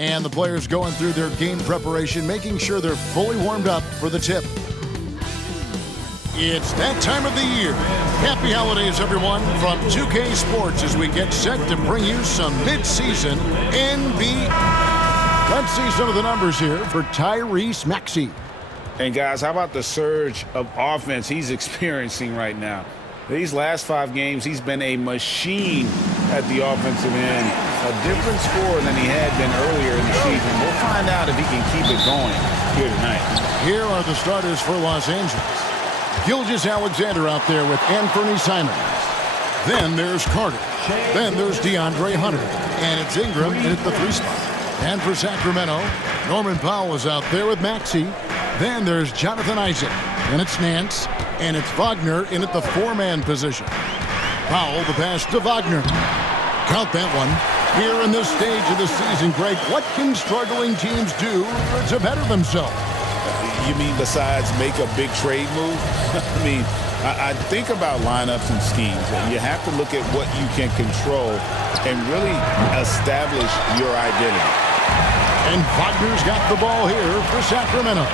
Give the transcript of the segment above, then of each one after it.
And the players going through their game preparation, making sure they're fully warmed up for the tip. It's that time of the year. Happy holidays, everyone, from 2K Sports as we get set to bring you some mid-season NBA. Let's see some of the numbers here for Tyrese Maxey. And guys, how about the surge of offense he's experiencing right now? These last 5 games, he's been a machine at the offensive end. A different scorer than he had been earlier in the season. We'll find out if he can keep it going here tonight. Here are the starters for Los Angeles. Gilgeous-Alexander out there with Anthony Simons. Then there's Carter. Then there's DeAndre Hunter. And it's Ingram in at the 3 spot. And for Sacramento, Norman Powell is out there with Maxey. Then there's Jonathan Isaac. And it's Nance. And it's Wagner in at the 4-man position. Powell, the pass to Wagner. Count that one. Here in this stage of the season, Greg, what can struggling teams do to better themselves? You mean besides make a big trade move? I think about lineups and schemes. And you have to look at what you can control and really establish your identity. And Wagner's got the ball here for Sacramento.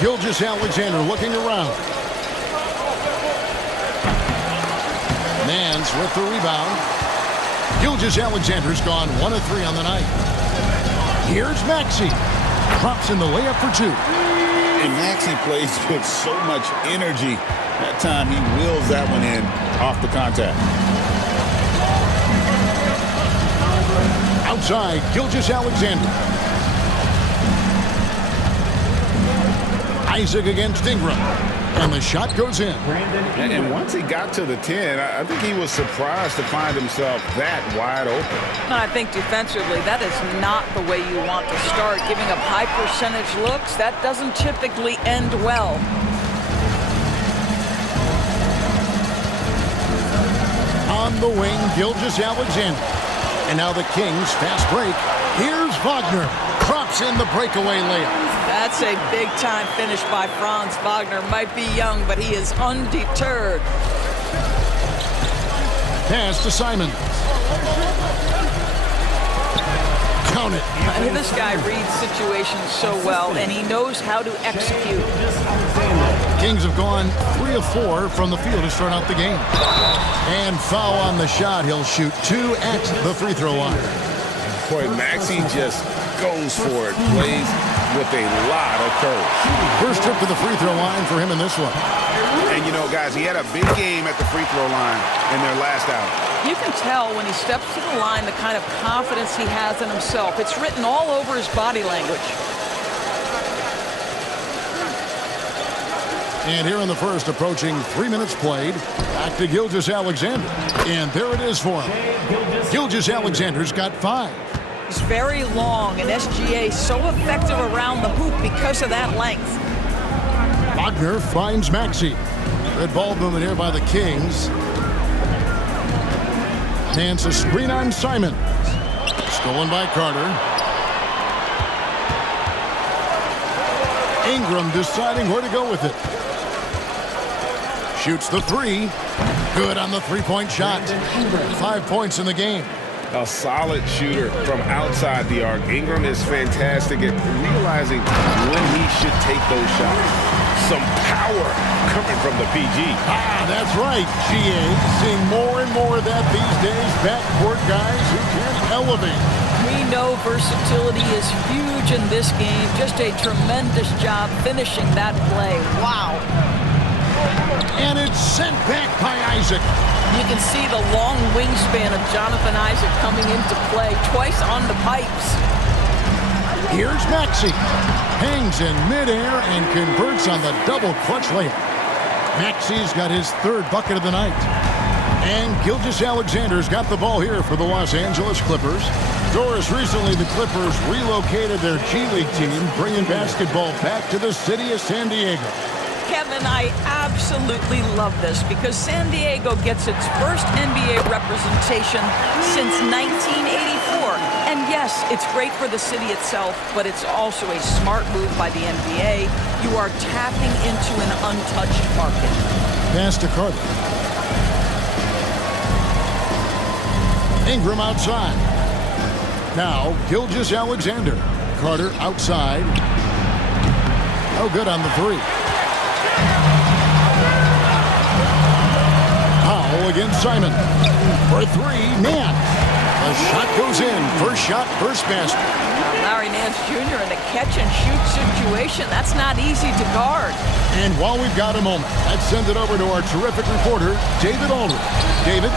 Gilgeous-Alexander looking around. Nance with the rebound. Gilgeous-Alexander's gone 1 of 3 on the night. Here's Maxey. Drops in the layup for 2. And Maxey plays with so much energy. That time he wheels that one in off the contact. Outside, Gilgeous-Alexander. Isaac against Ingram. And the shot goes in. And once he got to the 10, I think he was surprised to find himself that wide open. I think defensively, that is not the way you want to start. Giving up high percentage looks, that doesn't typically end well. On the wing, Gilgeous-Alexander. And now the Kings, fast break. Here's Wagner. Drops in the breakaway layup. That's a big-time finish by Franz Wagner. Might be young, but he is undeterred. Pass to Simons. Count it. This guy reads situations so well, and he knows how to execute. Kings have gone 3 of 4 from the field to start out the game. And foul on the shot. He'll shoot 2 at the free throw line. Boy, Maxey just goes for it. Plays with a lot of courage. First trip to the free throw line for him in this one. And, you know, guys, he had a big game at the free throw line in their last outing. You can tell when he steps to the line the kind of confidence he has in himself. It's written all over his body language. And here in the first, approaching 3 minutes played, back to Gilgeous-Alexander. And there it is for him. Gilgeous-Alexander's got 5. He's very long, and SGA so effective around the hoop because of that length. Wagner finds Maxey. Good ball movement here by the Kings. Hands a screen on Simons. Stolen by Carter. Ingram deciding where to go with it. Shoots the 3. Good on the 3-point shot. 5 points in the game. A solid shooter from outside the arc. Ingram is fantastic at realizing when he should take those shots. Some power coming from the PG. That's right, GA. Seeing more and more of that these days. Backcourt guys who can elevate. We know versatility is huge in this game. Just a tremendous job finishing that play. Wow. And it's sent back by Isaac. You can see the long wingspan of Jonathan Isaac coming into play twice on the pipes. Here's Maxey. Hangs in midair and converts on the double clutch layup. Maxey's got his 3rd bucket of the night. And Gilgeous-Alexander's got the ball here for the Los Angeles Clippers. Doris, recently the Clippers relocated their G League team, bringing basketball back to the city of San Diego. Kevin, I absolutely love this because San Diego gets its first NBA representation since 1984. And yes, it's great for the city itself, but it's also a smart move by the NBA. You are tapping into an untouched market. Pass to Carter. Ingram outside. Now, Gilgeous-Alexander. Carter outside. No good on the three. Powell against Simon. For three, Nance. The shot goes in. First shot, first basket. Larry Nance Jr. in a catch-and-shoot situation. That's not easy to guard. And while we've got a moment, let's send it over to our terrific reporter, David Aldridge. David?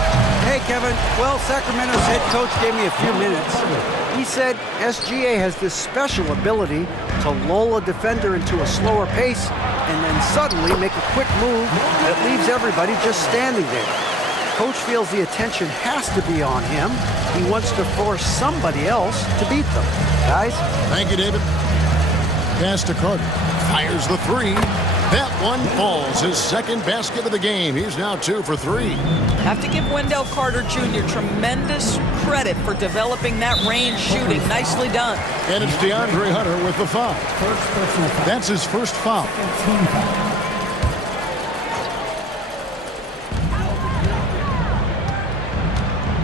Hey, Kevin. Well, Sacramento's head coach gave me a few minutes. He said SGA has this special ability to lull a defender into a slower pace and then suddenly make a quick move that leaves everybody just standing there. Coach feels the attention has to be on him. He wants to force somebody else to beat them. Guys? Thank you, David. Pass to Carter. Fires the three. That one falls. His second basket of the game. He's now 2 for 3. Have to give Wendell Carter Jr. tremendous credit for developing that range shooting. Nicely done. And it's DeAndre Hunter with the foul. That's his first foul.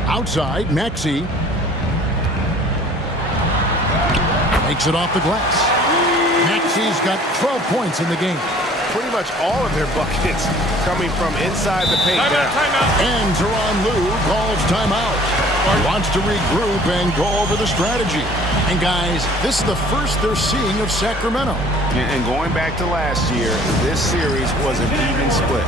Outside, Maxey makes it off the glass. Maxey's got 12 points in the game. Pretty much all of their buckets coming from inside the paint. Timeout. And Tyronn Lue calls timeout. He wants to regroup and go over the strategy. And guys, this is the first they're seeing of Sacramento. And going back to last year, this series was an even split.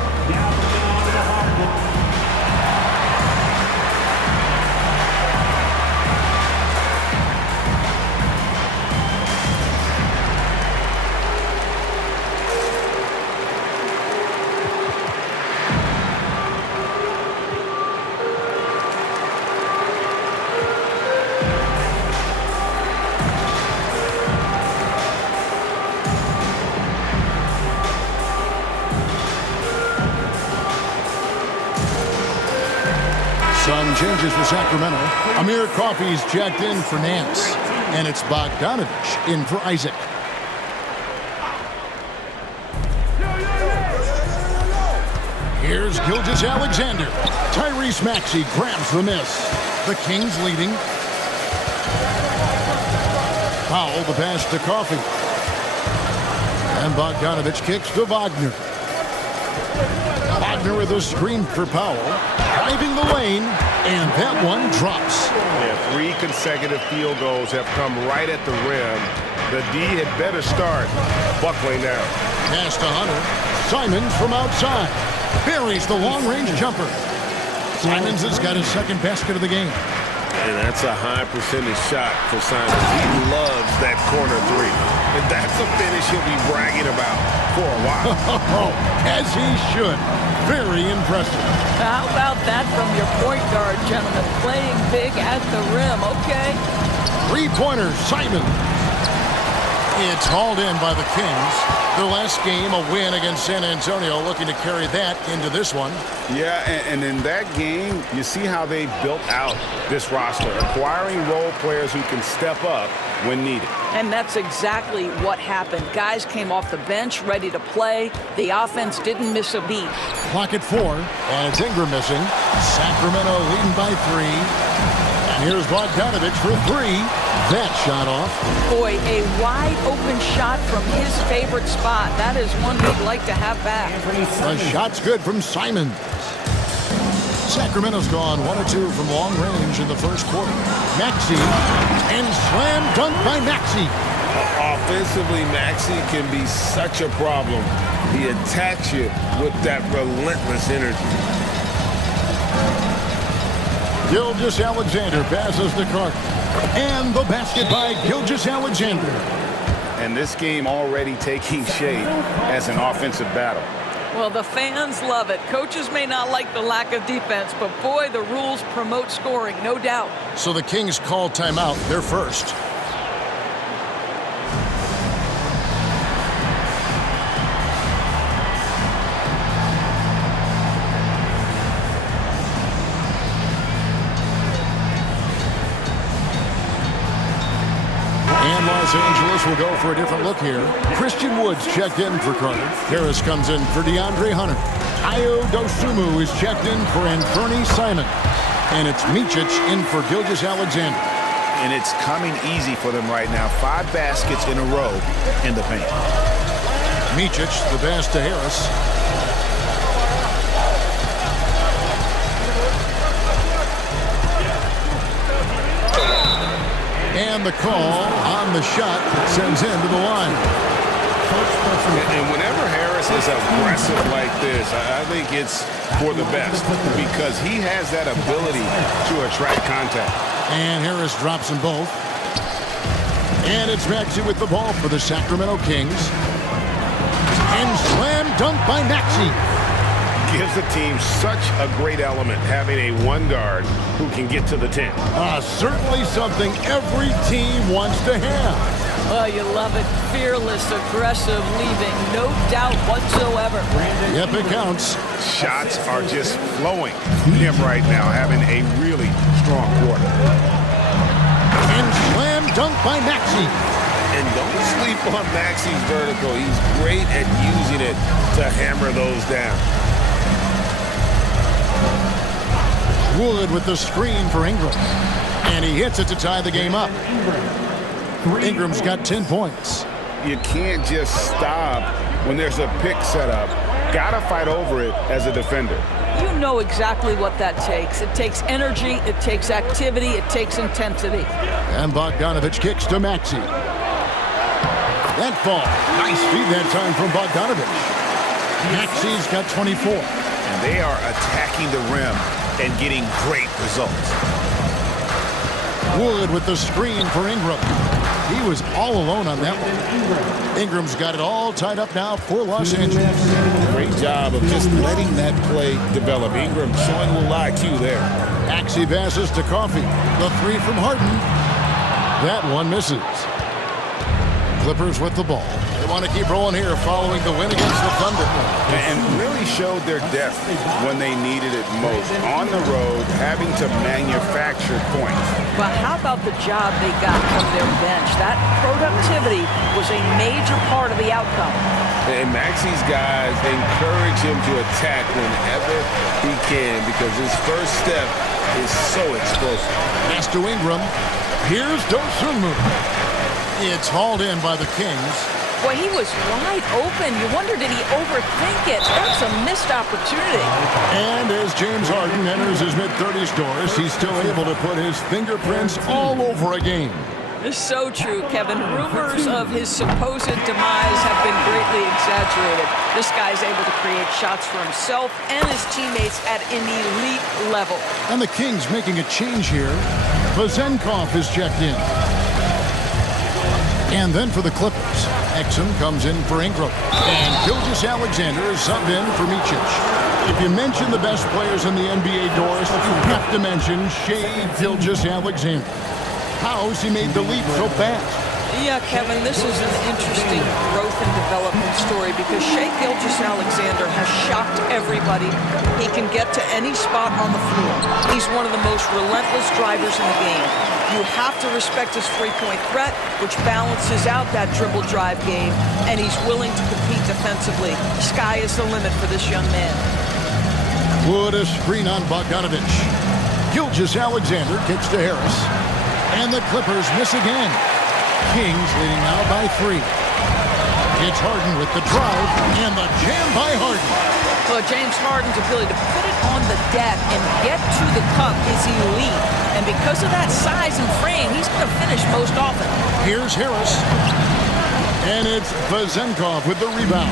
Some changes for Sacramento. Amir Coffey's checked in for Nance. And it's Bogdanovich in for Isaac. Here's Gilgeous-Alexander. Tyrese Maxey grabs the miss. The Kings leading. Powell the pass to Coffey. And Bogdanovich kicks to Wagner. Wagner with a screen for Powell. Driving the lane, and that one drops. Yeah, 3 consecutive field goals have come right at the rim. The D had better start buckling now. Pass to Hunter. Simons from outside. Buries the long-range jumper. Simons has got his second basket of the game. And that's a high percentage shot for Simons. He loves that corner 3. And that's a finish he'll be bragging about for a while. As he should. Very impressive. How about that from your point guard, gentlemen? Playing big at the rim, okay? Three-pointer, Simon. It's hauled in by the Kings. Their last game, a win against San Antonio, looking to carry that into this one. Yeah, and in that game, you see how they built out this roster, acquiring role players who can step up when needed. And that's exactly what happened. Guys came off the bench ready to play. The offense didn't miss a beat. Clock at 4, and it's Ingram missing. Sacramento leading by 3. And here's Bogdanovich for 3. That shot off. Boy, a wide-open shot from his favorite spot. That is one we'd like to have back. The shot's good from Simons. Sacramento's gone 1 or 2 from long range in the first quarter. Maxey, and slam dunk by Maxey. Offensively, Maxey can be such a problem. He attacks you with that relentless energy. Gilgeous-Alexander passes to Carter. And the basket by Gilgeous-Alexander. And this game already taking shape as an offensive battle. Well, the fans love it. Coaches may not like the lack of defense, but boy, the rules promote scoring, no doubt. So the Kings call timeout. They're first. And Los Angeles will go for a different look here. Christian Woods checked in for Carter. Harris comes in for DeAndre Hunter. Ayo Dosunmu is checked in for Anthony Simon. And it's Micic in for Gilgeous-Alexander. And it's coming easy for them right now. 5 baskets in a row in the paint. Micic, the pass to Harris. And the call on the shot sends him to the line. And whenever Harris is aggressive like this, I think it's for the best because he has that ability to attract contact. And Harris drops them both. And it's Maxey with the ball for the Sacramento Kings. And slam dunk by Maxey. Gives the team such a great element having a one guard who can get to the 10. Certainly something every team wants to have. Oh, you love it. Fearless, aggressive, leaving no doubt whatsoever. Yep, it counts. Shots are just flowing from him right now, having a really strong quarter. And slam dunk by Maxey. And don't sleep on Maxey's vertical. He's great at using it to hammer those down. Wood with the screen for Ingram. And he hits it to tie the game up. Ingram's got 10 points. You can't just stop when there's a pick set up. Gotta fight over it as a defender. You know exactly what that takes. It takes energy, it takes activity, it takes intensity. And Bogdanovich kicks to Maxey. That ball. Nice feed that time from Bogdanovich. Maxey's got 24. And they are attacking the rim and getting great results. Wood with the screen for Ingram. He was all alone on that one. Ingram's got it all tied up now for Los Angeles. Great job of just letting that play develop. Ingram showing a little IQ there. Maxey passes to Coffey. The 3 from Harden. That one misses. Clippers with the ball. They want to keep rolling here following the win against the Thunder. And really showed their depth when they needed it most. On the road, having to manufacture points. But how about the job they got from their bench? That productivity was a major part of the outcome. And Maxey's guys encourage him to attack whenever he can because his first step is so explosive. Pass to Ingram. Here's Dosunmu. It's hauled in by the Kings. Boy, he was wide open. You wonder, did he overthink it? That's a missed opportunity. And as James Harden enters his mid-30s doors, he's still able to put his fingerprints all over a game. It's so true, Kevin. Rumors of his supposed demise have been greatly exaggerated. This guy's able to create shots for himself and his teammates at an elite level. And the Kings making a change here. Vezenkov is checked in. And then for the Clippers, Exum comes in for Ingram. And Gilgeous-Alexander is subbed in for Micic. If you mention the best players in the NBA, Doris, you have to mention Shai Gilgeous-Alexander. How's he made the leap so fast? Yeah, Kevin, this is an interesting growth and development story because Shai Gilgeous-Alexander has shocked everybody. He can get to any spot on the floor. He's one of the most relentless drivers in the game. You have to respect his three-point threat, which balances out that dribble drive game, and he's willing to compete defensively. Sky is the limit for this young man. Wood a screen on Bogdanovich. Gilgeous-Alexander kicks to Harris. And the Clippers miss again. Kings leading now by 3. It's Harden with the drive and the jam by Harden. Well, James Harden's ability to put it on the deck and get to the cup is elite. And because of that size and frame, he's going to finish most often. Here's Harris. And it's Vezenkov with the rebound.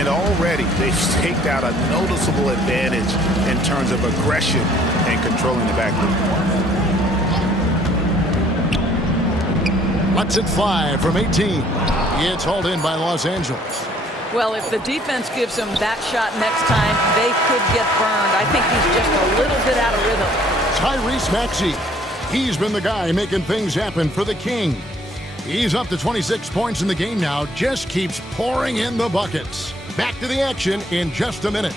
And already they've staked out a noticeable advantage in terms of aggression and controlling the backcourt. Lets it fly from 18. It's hauled in by Los Angeles. Well, if the defense gives him that shot next time, they could get burned. I think he's just a little bit out of rhythm. Tyrese Maxey. He's been the guy making things happen for the King. He's up to 26 points in the game now. Just keeps pouring in the buckets. Back to the action in just a minute.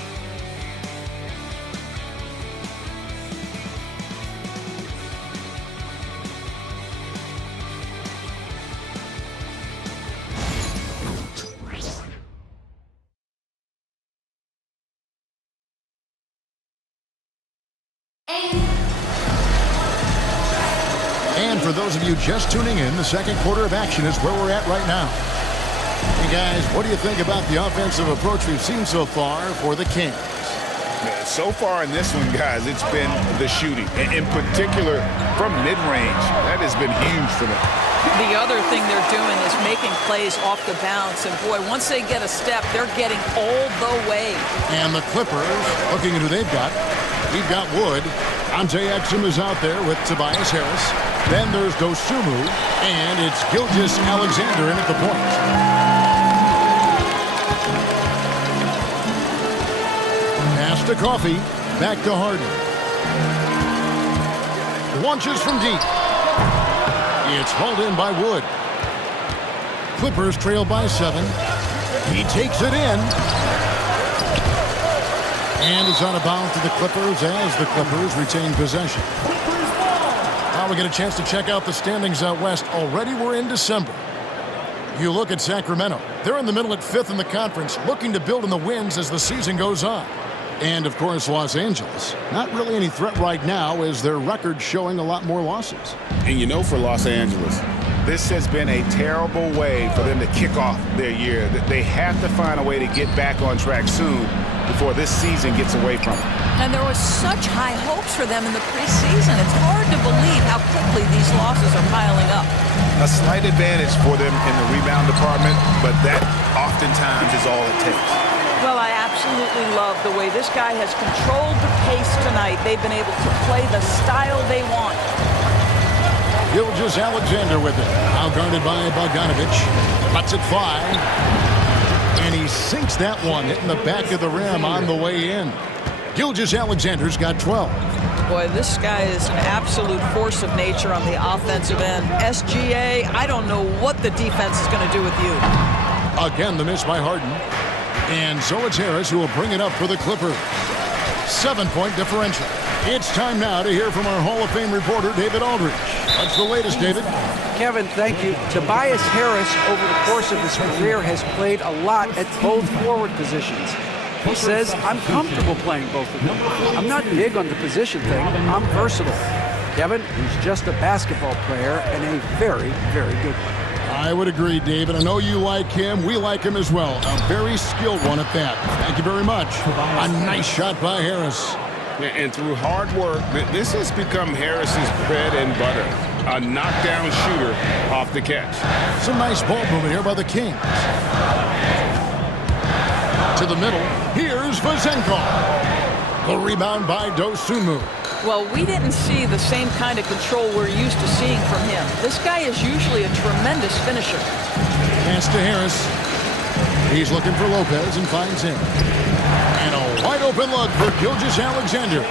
Ain't And for those of you just tuning in, the second quarter of action is where we're at right now. Hey guys, what do you think about the offensive approach we've seen so far for the Kings? So far in this one, guys, it's been the shooting. In particular, from mid-range. That has been huge for them. The other thing they're doing is making plays off the bounce. And, boy, once they get a step, they're getting all the way. And the Clippers, looking at who they've got. We've got Wood. Dante Exum is out there with Tobias Harris. Then there's Dosunmu. And it's Gilgeous-Alexander in at the point. Pass to Coffee. Back to Harden. Launches from deep. It's hauled in by Wood. Clippers trail by 7. He takes it in. And it's out of bounds to the Clippers as the Clippers retain possession. Now we get a chance to check out the standings out west. Already we're in December. You look at Sacramento. They're in the middle at 5th in the conference, looking to build in the wins as the season goes on. And, of course, Los Angeles. Not really any threat right now as their record showing a lot more losses. And you know, for Los Angeles, this has been a terrible way for them to kick off their year. They have to find a way to get back on track soon before this season gets away from them. And there was such high hopes for them in the preseason. It's hard to believe how quickly these losses are piling up. A slight advantage for them in the rebound department, but that oftentimes is all it takes. Well, I absolutely love the way this guy has controlled the pace tonight. They've been able to play the style they want. Gilgeous-Alexander with it. Now guarded by Bogdanovich. Lets it fly. And he sinks that one, hitting the back of the rim on the way in. Gilgeous-Alexander's got 12. Boy, this guy is an absolute force of nature on the offensive end. SGA, I don't know what the defense is going to do with you. Again, the miss by Harden. And so it's Harris who will bring it up for the Clippers. 7-point differential. It's time now to hear from our Hall of Fame reporter, David Aldridge. What's the latest, David? Kevin, thank you. Tobias Harris, over the course of his career, has played a lot at both forward positions. He says, I'm comfortable playing both of them. I'm not big on the position thing. I'm versatile. Kevin, he's just a basketball player and a very, very good one. I would agree, David. I know you like him. We like him as well. A very skilled one at that. Thank you very much. A nice shot by Harris. And through hard work, this has become Harris's bread and butter. A knockdown shooter off the catch. Some nice ball movement here by the Kings. To the middle. Here's Vazenko. The rebound by Dosunmu. Well, we didn't see the same kind of control we're used to seeing from him. This guy is usually a tremendous finisher. Pass to Harris. He's looking for Lopez and finds him. And a wide open look for Gilgeous-Alexander.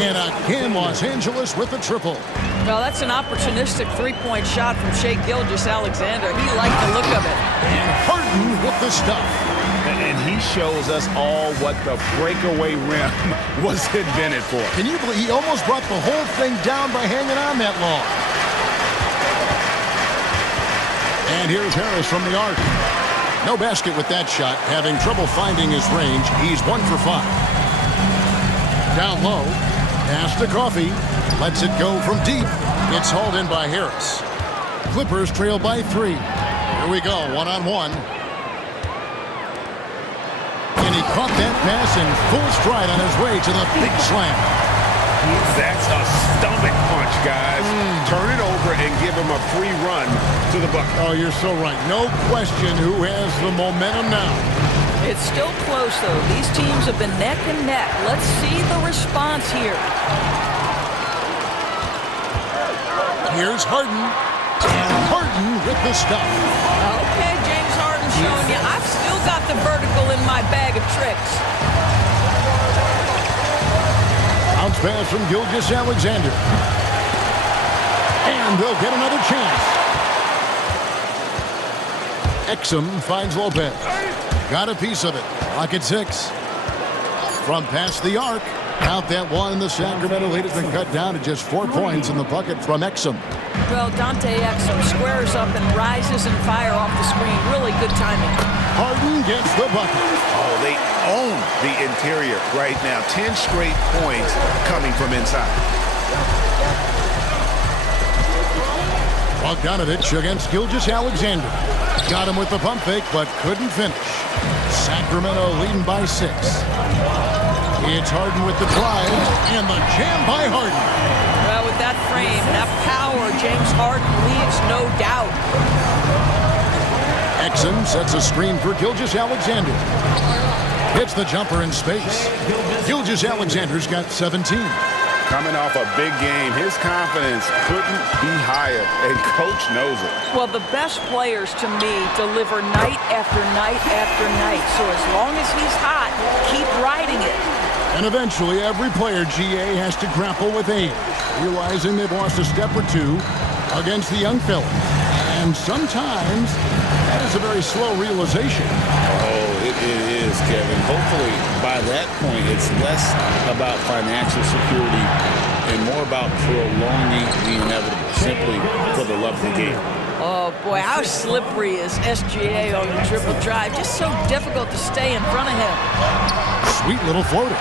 And again, Los Angeles with a triple. Well, that's an opportunistic three-point shot from Shai Gilgeous-Alexander. He liked the look of it. And Harden with the stuff. And he shows us all what the breakaway rim was invented for. Can you believe he almost brought the whole thing down by hanging on that long? And here's Harris from the arc. No basket with that shot. Having trouble finding his range. He's 1 for 5. Down low. Pass to Coffee. Lets it go from deep. It's hauled in by Harris. Clippers trail by 3. Here we go, one-on-one. And he caught that pass in full stride on his way to the big slam. That's a stomach punch, guys. Turn it over and give him a free run to the bucket. Oh, you're so right. No question who has the momentum now. It's still close, though. These teams have been neck and neck. Let's see the response here. Here's Harden. And Harden with the stuff. Okay, James Harden showing you. I've still got the vertical in my bag of tricks. Bounce pass from Gilgeous-Alexander. And they'll get another chance. Exum finds Lopez. Got a piece of it. Lock at 6. From past the arc. Count that one. The Sacramento lead has been cut down to just 4 points in the bucket from Exum. Well, Dante Exum squares up and rises and fire off the screen. Really good timing. Harden gets the bucket. Oh, they own the interior right now. 10 straight points coming from inside. Bogdanovich against Gilgeous Alexander. Got him with the pump fake, but couldn't finish. Sacramento leading by 6. It's Harden with the drive, and the jam by Harden. Well, with that frame, that power, James Harden leaves no doubt. Exum sets a screen for Gilgeous Alexander. Hits the jumper in space. Gilgeous Alexander's got 17. Coming off a big game, his confidence couldn't be higher, and coach knows it. Well, the best players, to me, deliver night after night after night. So as long as he's hot, keep riding it. And eventually, every player, GA, has to grapple with age, realizing they've lost a step or two against the young fellas. And sometimes, that is a very slow realization. Oh, it is, Kevin. Hopefully, by that point, it's less about financial security and more about prolonging the inevitable, simply for the love of the game. Oh, boy, how slippery is SGA on the triple drive? Just so difficult to stay in front of him. Sweet little floater.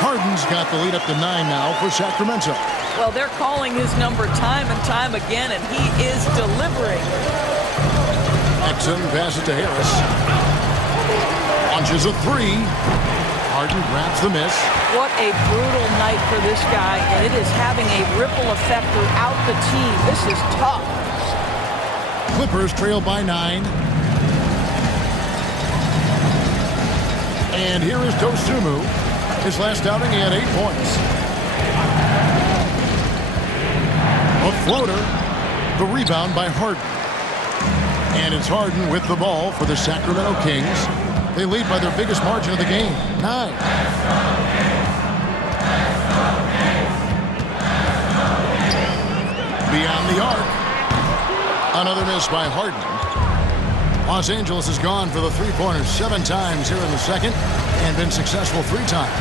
Harden's got the lead up to 9 now for Sacramento. Well, they're calling his number time and time again, and he is delivering. Exum passes to Harris. Launches a 3. Harden grabs the miss. What a brutal night for this guy, and it is having a ripple effect throughout the team. This is tough. Clippers trail by 9. And here is Dosunmu. His last outing, he had 8 points. A floater. The rebound by Harden. And it's Harden with the ball for the Sacramento Kings. They lead by their biggest margin of the game, 9. Beyond the arc. Another miss by Harden. Los Angeles has gone for the three-pointers 7 times here in the second and been successful 3 times.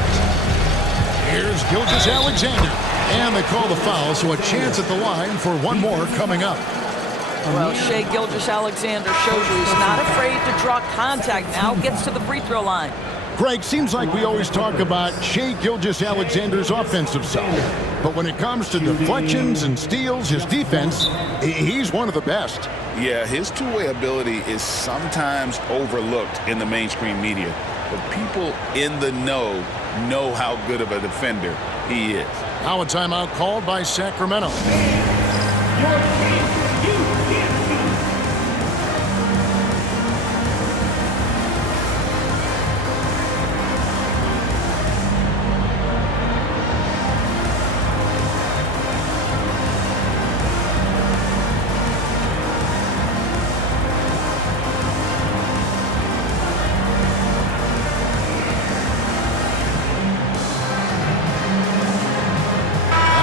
Here's Gilgeous Alexander. And they call the foul, so a chance at the line for one more coming up. Well, Shai Gilgeous-Alexander shows you he's not afraid to draw contact. Now gets to the free throw line. Greg, seems like we always talk about Shai Gilgeous-Alexander's offensive side. But when it comes to deflections and steals, his defense, he's one of the best. Yeah, his two-way ability is sometimes overlooked in the mainstream media. But people in the know how good of a defender he is. Now a timeout called by Sacramento.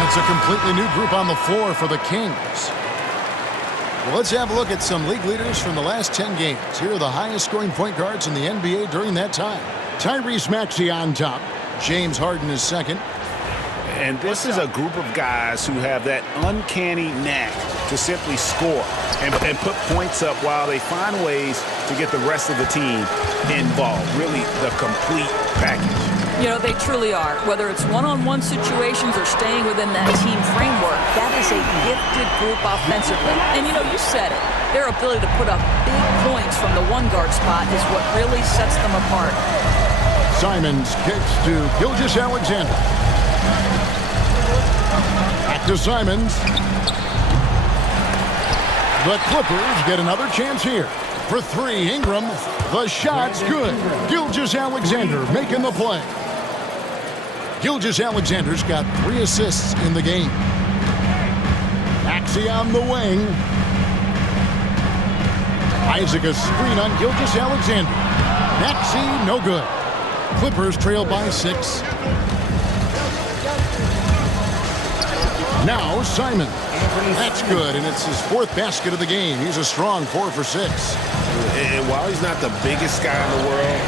It's a completely new group on the floor for the Kings. Well, let's have a look at some league leaders from the last 10 games. Here are the highest scoring point guards in the NBA during that time. Tyrese Maxey on top. James Harden is second. And this is a group of guys who have that uncanny knack to simply score and put points up while they find ways to get the rest of the team involved. Really the complete package. You know, they truly are. Whether it's one-on-one situations or staying within that team framework, that is a gifted group offensively. And, you know, you said it. Their ability to put up big points from the one-guard spot is what really sets them apart. Simons kicks to Gilgeous-Alexander. Back to Simons. The Clippers get another chance here. For 3, Ingram. The shot's good. Gilgeous-Alexander making the play. Gilgeous-Alexander's got 3 assists in the game. Maxey on the wing. Isaac a screen on Gilgeous-Alexander. Maxey, no good. Clippers trail by 6. Now Simon. That's good, and it's his 4th basket of the game. He's a strong 4 for 6. And while he's not the biggest guy in the world,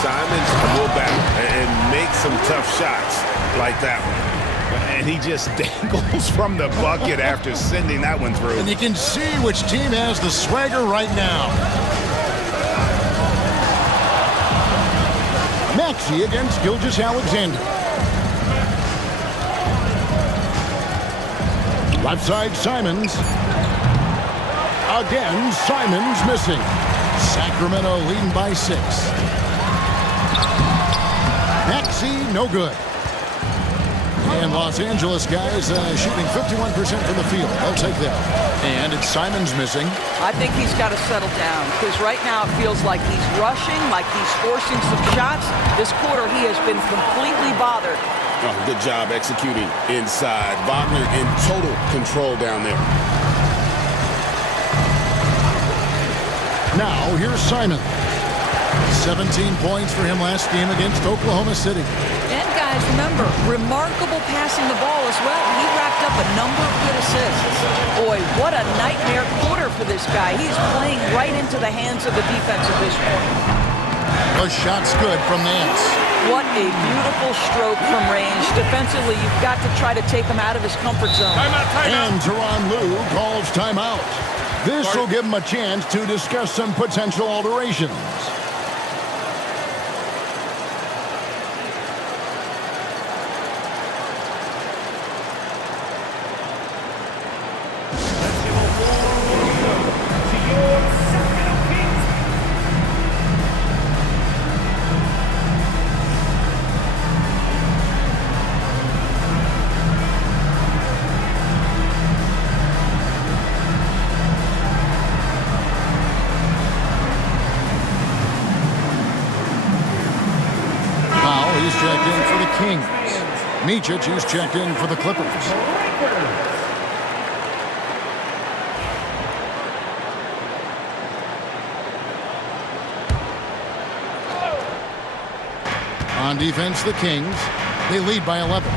Simons will battle and make some tough shots like that one. And he just dangles from the bucket after sending that one through. And you can see which team has the swagger right now. Maxey against Gilgeous-Alexander. Left side, Simons. Again, Simons missing. Sacramento leading by 6. Maxey, no good. And Los Angeles guys shooting 51% from the field. They'll take that. And it's Simons missing. I think he's got to settle down because right now it feels like he's rushing, like he's forcing some shots. This quarter he has been completely bothered. Oh, good job executing inside. Wagner in total control down there. Now here's Simon. 17 points for him last game against Oklahoma City. And guys, remember, remarkable passing the ball as well. He racked up a number of good assists. Boy, what a nightmare quarter for this guy. He's playing right into the hands of the defense at this point. The shot's good from Nance. What a beautiful stroke from range. Defensively, you've got to try to take him out of his comfort zone. And Tyronn Lue calls timeout. This will give him a chance to discuss some potential alterations. He's checked in for the Kings. Micic, he's checked in for the Clippers. On defense, the Kings. They lead by 11.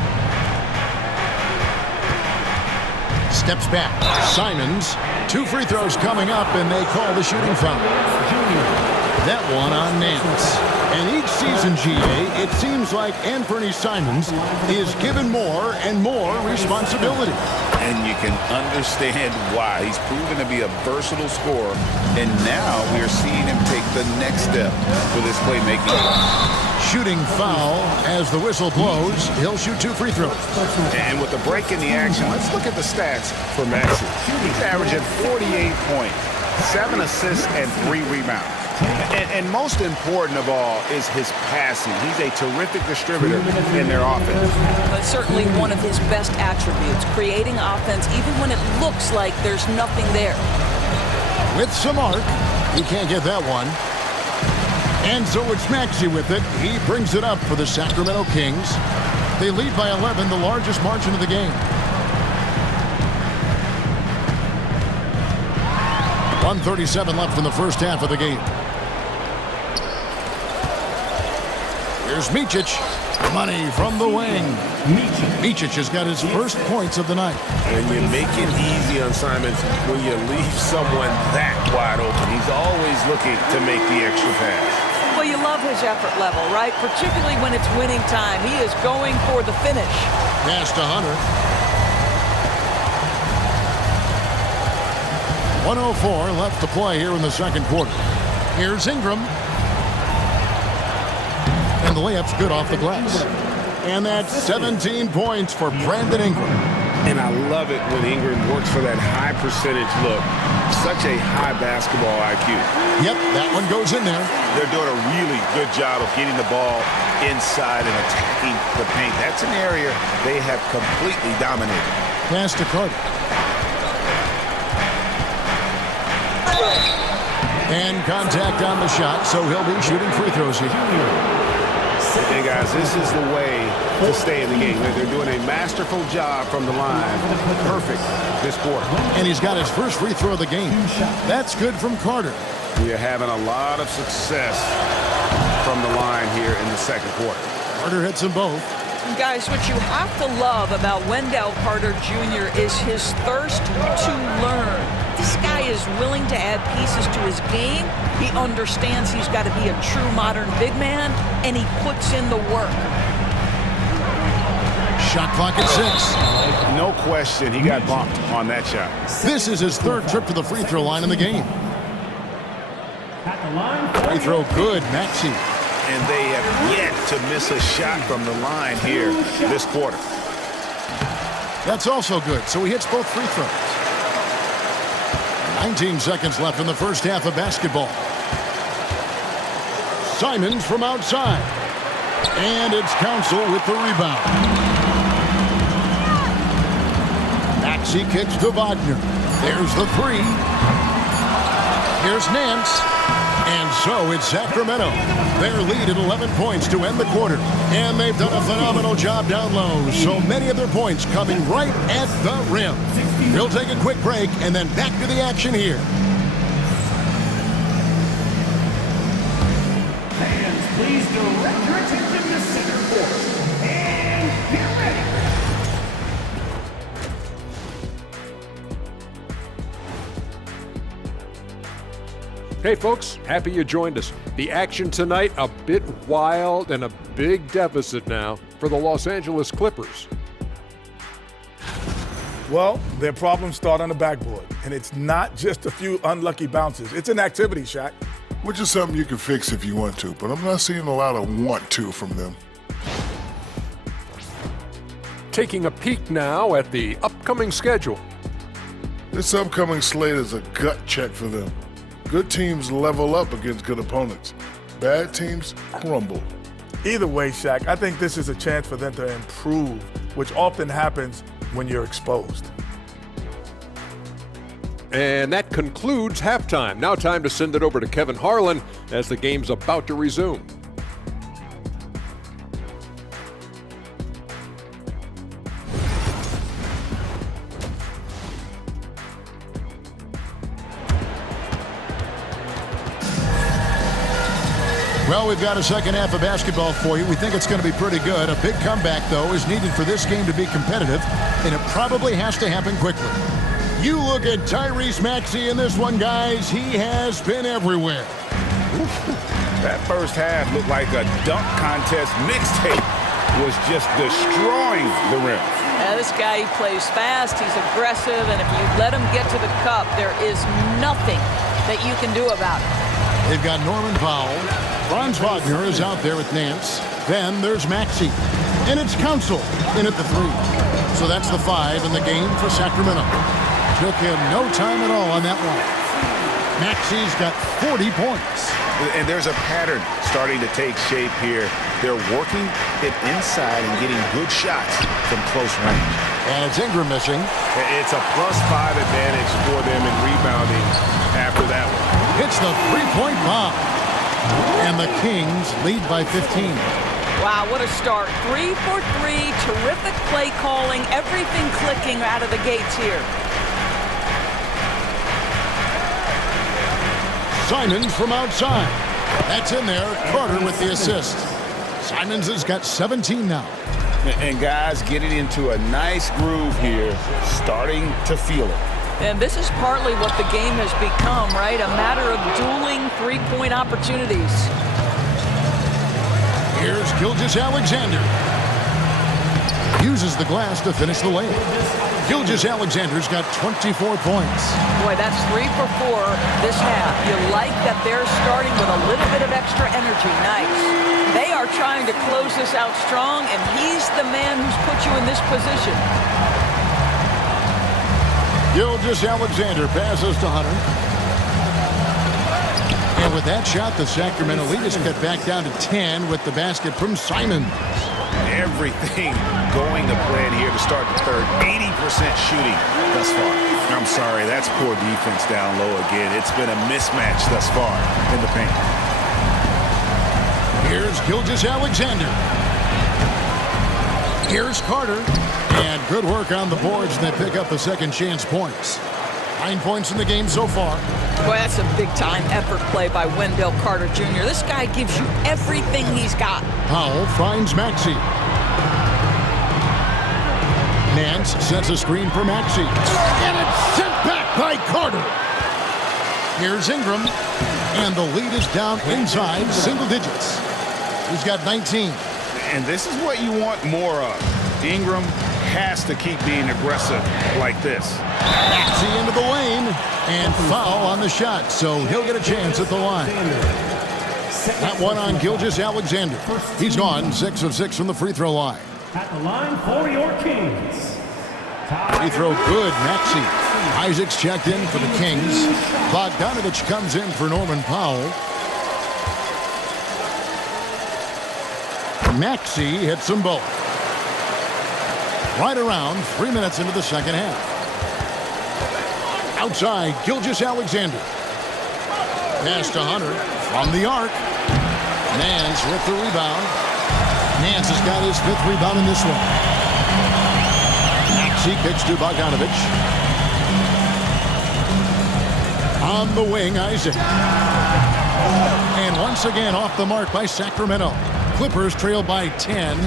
Steps back. Simons. 2 free throws coming up, and they call the shooting foul. That one on Nance. And each season, GA, it seems like Anfernee Simons is given more and more responsibility. And you can understand why. He's proven to be a versatile scorer, and now we are seeing him take the next step with his playmaking. Shooting foul as the whistle blows. He'll shoot 2 free throws. And with the break in the action, let's look at the stats for Maxey. He's averaging 48 points, 7 assists, and 3 rebounds. And most important of all is his passing. He's a terrific distributor in their offense. But certainly one of his best attributes, creating offense even when it looks like there's nothing there. With some arc, he can't get that one. And so it's Maxey with it. He brings it up for the Sacramento Kings. They lead by 11, the largest margin of the game. 1:37 left in the first half of the game. Here's Micic. Money from the wing. Micic has got his first points of the night. And you make it easy on Simons when you leave someone that wide open. He's always looking to make the extra pass. Well, you love his effort level, right? Particularly when it's winning time. He is going for the finish. Pass to Hunter. 1:04 left to play here in the second quarter. Here's Ingram. And the layup's good off the glass. And that's 17 points for Brandon Ingram. And I love it when Ingram works for that high percentage look. Such a high basketball IQ. Yep, that one goes in there. They're doing a really good job of getting the ball inside and attacking the paint. That's an area they have completely dominated. Pass to Carter. And contact on the shot, so he'll be shooting free throws here. Hey, guys, this is the way to stay in the game. They're doing a masterful job from the line. Perfect this quarter. And he's got his first free throw of the game. That's good from Carter. We are having a lot of success from the line here in the second quarter. Carter hits them both. Guys, what you have to love about Wendell Carter Jr. is his thirst to learn. This guy is willing to add pieces to his game. He understands he's got to be a true modern big man, and he puts in the work. Shot clock at 6. No question, he got bumped on that shot. This is his third trip to the free throw line in the game. Free throw good, Maxey. And they have yet to miss a shot from the line here this quarter. That's also good, so he hits both free throws. 19 seconds left in the first half of basketball. Simons from outside. And it's Council with the rebound. Maxey kicks to Wagner. There's the three. Here's Nance. And so it's Sacramento. Their lead at 11 points to end the quarter. And they've done a phenomenal job down low. So many of their points coming right at the rim. We'll take a quick break and then back to the action here. Fans, please direct your attention to center court. And get ready. Hey folks, happy you joined us. The action tonight, a bit wild and a big deficit now for the Los Angeles Clippers. Well, their problems start on the backboard, and it's not just a few unlucky bounces. It's an activity, Shaq. Which is something you can fix if you want to, but I'm not seeing a lot of want to from them. Taking a peek now at the upcoming schedule. This upcoming slate is a gut check for them. Good teams level up against good opponents. Bad teams crumble. Either way, Shaq, I think this is a chance for them to improve, which often happens when you're exposed. And that concludes halftime. Now time to send it over to Kevin Harlan as the game's about to resume. Well, we've got a second half of basketball for you. We think it's going to be pretty good. A big comeback, though, is needed for this game to be competitive, and it probably has to happen quickly. You look at Tyrese Maxey in this one, guys. He has been everywhere. That first half looked like a dunk contest mixtape. Was just destroying the rim. Yeah, this guy, he plays fast, he's aggressive, and if you let him get to the cup, there is nothing that you can do about it. They've got Norman Powell. Franz Wagner is out there with Nance. Then there's Maxey. And it's Council in at the three. So that's the 5 in the game for Sacramento. Took him no time at all on that one. Maxey's got 40 points. And there's a pattern starting to take shape here. They're working it inside and getting good shots from close range. And it's Ingram missing. It's a +5 advantage for them in rebounding after that one. It's the three-point bomb. And the Kings lead by 15. Wow, what a start. 3 for 3, terrific play calling, everything clicking out of the gates here. Simons from outside. That's in there. Carter with the assist. Simons has got 17 now. And guys getting into a nice groove here, starting to feel it. And this is partly what the game has become, right? A matter of dueling three-point opportunities. Here's Gilgeous-Alexander. Uses the glass to finish the layup. Gilgeous-Alexander's got 24 points. Boy, that's 3 for 4 this half. You like that they're starting with a little bit of extra energy. Nice. They are trying to close this out strong, and he's the man who's put you in this position. Gilgeous-Alexander passes to Hunter. And with that shot, the Sacramento lead is cut back down to 10 with the basket from Simons. Everything going to plan here to start the third. 80% shooting thus far. I'm sorry, that's poor defense down low again. It's been a mismatch thus far in the paint. Here's Gilgeous-Alexander. Here's Carter. And good work on the boards, and they pick up the second chance points. 9 points in the game so far. Boy, that's a big-time effort play by Wendell Carter Jr. This guy gives you everything he's got. Powell finds Maxey. Nance sets a screen for Maxey. And it's sent back by Carter. Here's Ingram. And the lead is down inside single digits. He's got 19. And this is what you want more of. Ingram has to keep being aggressive like this. Maxey into the lane. And foul on the shot, so he'll get a chance at the line. That one on Gilgeous-Alexander. He's gone 6 of 6 from the free throw line. At the line for your Kings, Free throw good, Maxey. Isaac's checked in for the Kings. Bogdanovich comes in for Norman Powell. Maxey hits them both. Right around 3 minutes into the second half. Outside, Gilgeous-Alexander. Pass to Hunter from the arc. Nance with the rebound. Nance has got his 5th rebound in this one. Maxey kicks to Bogdanovich. On the wing, Isaac. And once again off the mark by Sacramento. Clippers trail by 10.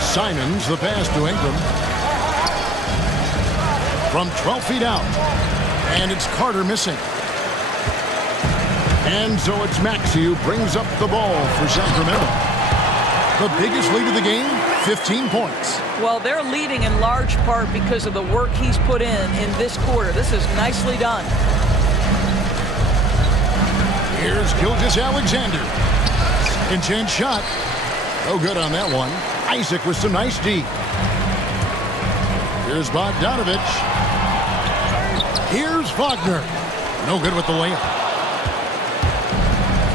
Simons, the pass to Ingram. From 12 feet out. And it's Carter missing. And so it's Maxey who brings up the ball for Sacramento. The biggest lead of the game, 15 points. Well, they're leading in large part because of the work he's put in this quarter. This is nicely done. Here's Gilgeous-Alexander. Second chance shot. No good on that one. Isaac with some nice D. Here's Bogdanovich. Here's Wagner. No good with the layup.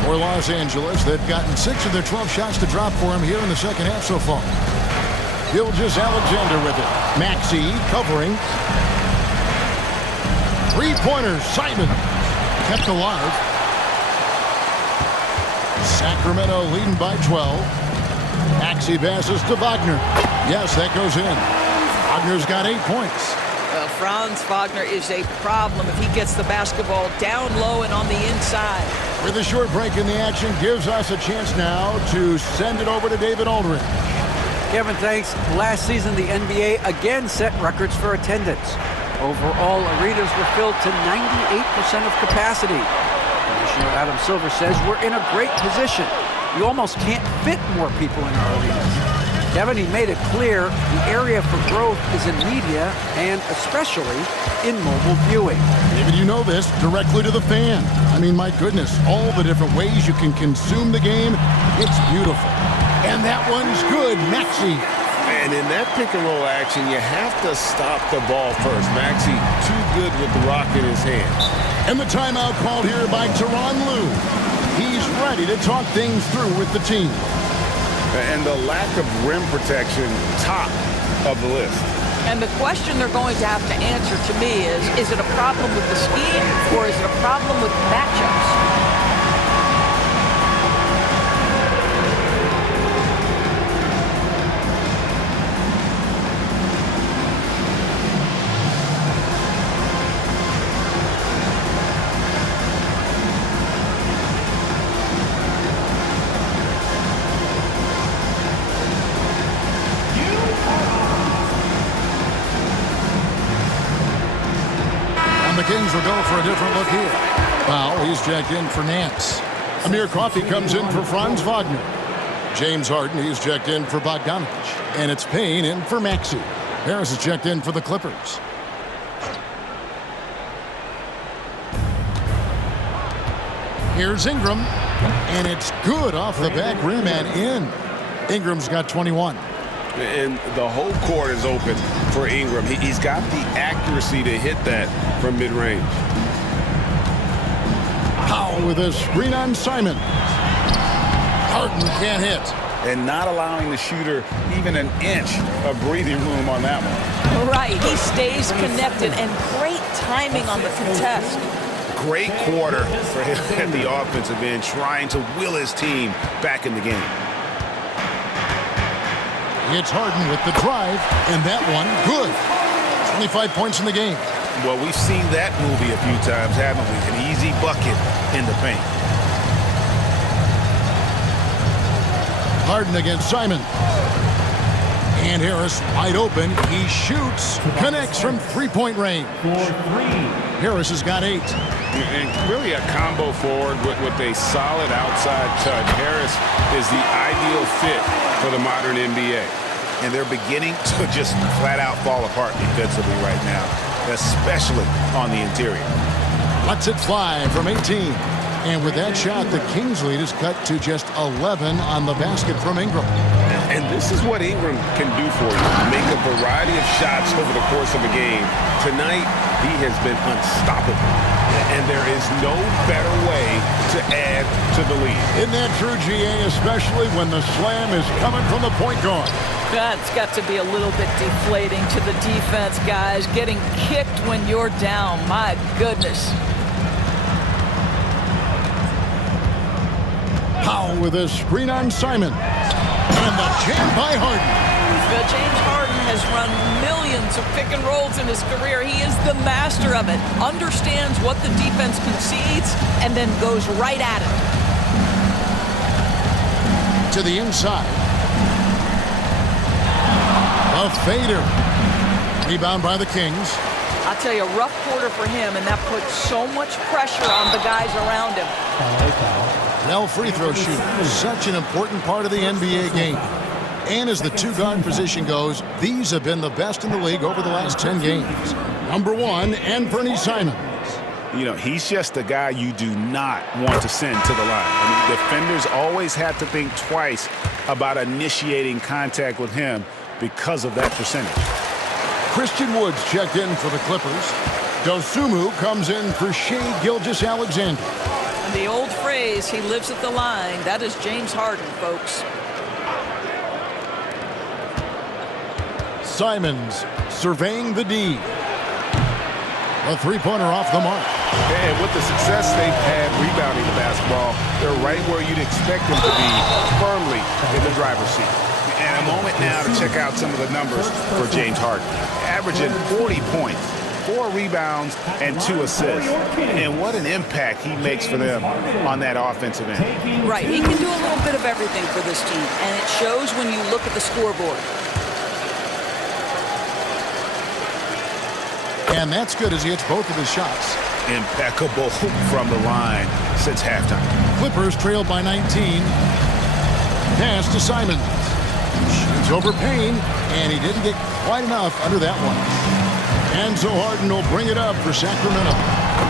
For Los Angeles, they've gotten 6 of their 12 shots to drop for him here in the second half so far. Gilgeous-Alexander with it. Maxey covering. Three-pointers. Simon kept alive. Sacramento leading by 12. Maxey passes to Wagner. Yes, that goes in. Wagner's got 8 points. Well, Franz Wagner is a problem if he gets the basketball down low and on the inside. With a short break in the action, gives us a chance now to send it over to David Aldridge. Kevin, thanks. Last season, the NBA again set records for attendance. Overall, arenas were filled to 98% of capacity. Commissioner Adam Silver says we're in a great position. You almost can't fit more people in our arenas. Kevin, he made it clear the area for growth is in media and especially in mobile viewing. David, you know this, directly to the fan. I mean, my goodness, all the different ways you can consume the game, it's beautiful. And that one's good, Maxey. And in that pick-and-roll action, you have to stop the ball first. Maxey, too good with the rock in his hands. And the timeout called here by Tyronn Lue. He's ready to talk things through with the team. And the lack of rim protection, top of the list. And the question they're going to have to answer to me is it a problem with the scheme or is it a problem with matchups? The Kings will go for a different look here. Powell, he's checked in for Nance. Amir Coffey comes in for Franz Wagner. James Harden, he's checked in for Bogdanovich. And it's Payne in for Maxey. Harris is checked in for the Clippers. Here's Ingram. And it's good off the back rim and in. Ingram's got 21. And the whole court is open for Ingram. He's got the accuracy to hit that from mid-range. Powell with a screen on Simon. Harden can't hit. And not allowing the shooter even an inch of breathing room on that one. Right, he stays connected and great timing on the contest. Great quarter for him at the offensive end, trying to will his team back in the game. It's Harden with the drive, and that one, good. 25 points in the game. Well, we've seen that movie a few times, haven't we? An easy bucket in the paint. Harden against Simon. And Harris wide open. He shoots, connects from three-point range. Harris has got 8. And really a combo forward with a solid outside touch. Harris is the ideal fit for the modern NBA. And they're beginning to just flat out fall apart defensively right now, especially on the interior. Lets it fly from 18. And with that shot, the Kings lead is cut to just 11 on the basket from Ingram. And And this is what Ingram can do for you. Make a variety of shots over the course of a game. Tonight, he has been unstoppable. And there is no better way to add to the lead. Isn't that true, GA, especially when the slam is coming from the point guard? That's got to be a little bit deflating to the defense, guys. Getting kicked when you're down. My goodness. Powell with a screen on Simon. And the jam by Harden. James Harden has run millions of pick and rolls in his career. He is the master of it. Understands what the defense concedes and then goes right at it. To the inside. A fader. Rebound by the Kings. I'll tell you, a rough quarter for him, and that puts so much pressure on the guys around him. Now free throw shooting. Such an important part of the NBA game. And as the two-guard position goes, these have been the best in the league over the last 10 games. Number 1, Anthony Simons. You know, he's just a guy you do not want to send to the line. I mean, defenders always have to think twice about initiating contact with him because of that percentage. Christian Woods checked in for the Clippers. Dosunmu comes in for Shai Gilgeous-Alexander. And the old phrase, he lives at the line, that is James Harden, folks. Simons surveying the D. A three-pointer off the mark. And with the success they've had rebounding the basketball, they're right where you'd expect them to be, firmly in the driver's seat. And a moment now to check out some of the numbers for James Harden. Averaging 40 points, 4 rebounds, and 2 assists. And what an impact he makes for them on that offensive end. Right, he can do a little bit of everything for this team, and it shows when you look at the scoreboard. And that's good as he hits both of his shots. Impeccable from the line since halftime. Clippers trailed by 19. Pass to Simons. Shoots over Payne, and he didn't get quite enough under that one. And so Harden will bring it up for Sacramento.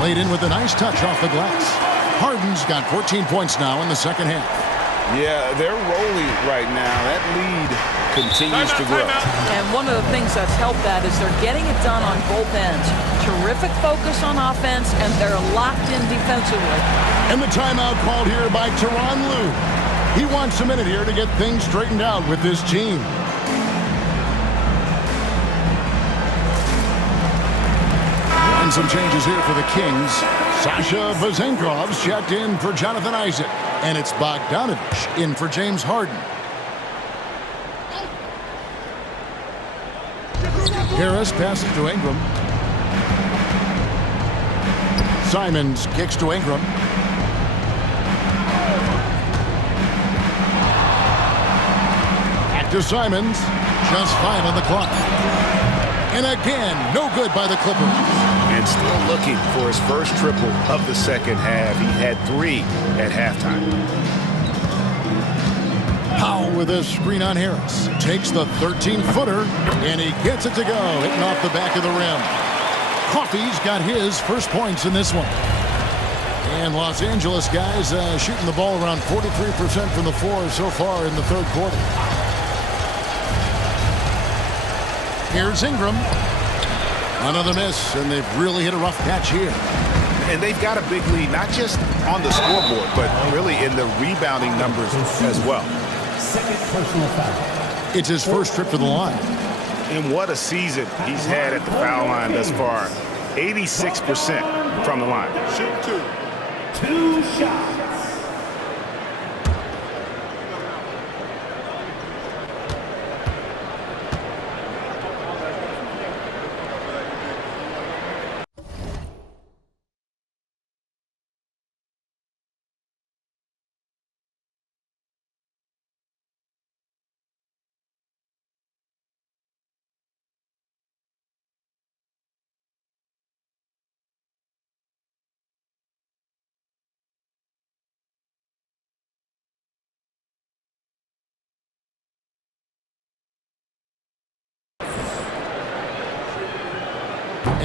Laid in with a nice touch off the glass. Harden's got 14 points now in the second half. Yeah, they're rolling right now. That lead continues to grow. And one of the things that's helped that is they're getting it done on both ends. Terrific focus on offense, and they're locked in defensively. And the timeout called here by Tyronn Lue. He wants a minute here to get things straightened out with this team. And some changes here for the Kings. Sasha Vezenkov's checked in for Jonathan Isaac. And it's Bogdanovich in for James Harden. Harris passes to Ingram. Simons kicks to Ingram. Back to Simons. Just 5 on the clock. And again, no good by the Clippers. And still looking for his first triple of the second half. He had 3 at halftime. Powell with a screen on Harris. Takes the 13-footer, and he gets it to go, hitting off the back of the rim. Coffey's got his first points in this one. And Los Angeles guys shooting the ball around 43% from the floor so far in the third quarter. Here's Ingram. Another miss, and they've really hit a rough patch here. And they've got a big lead, not just on the scoreboard, but really in the rebounding numbers as well. Second personal foul. It's his first trip to the line. And what a season he's had at the foul line thus far. 86% from the line. Shoot 2. 2 shots.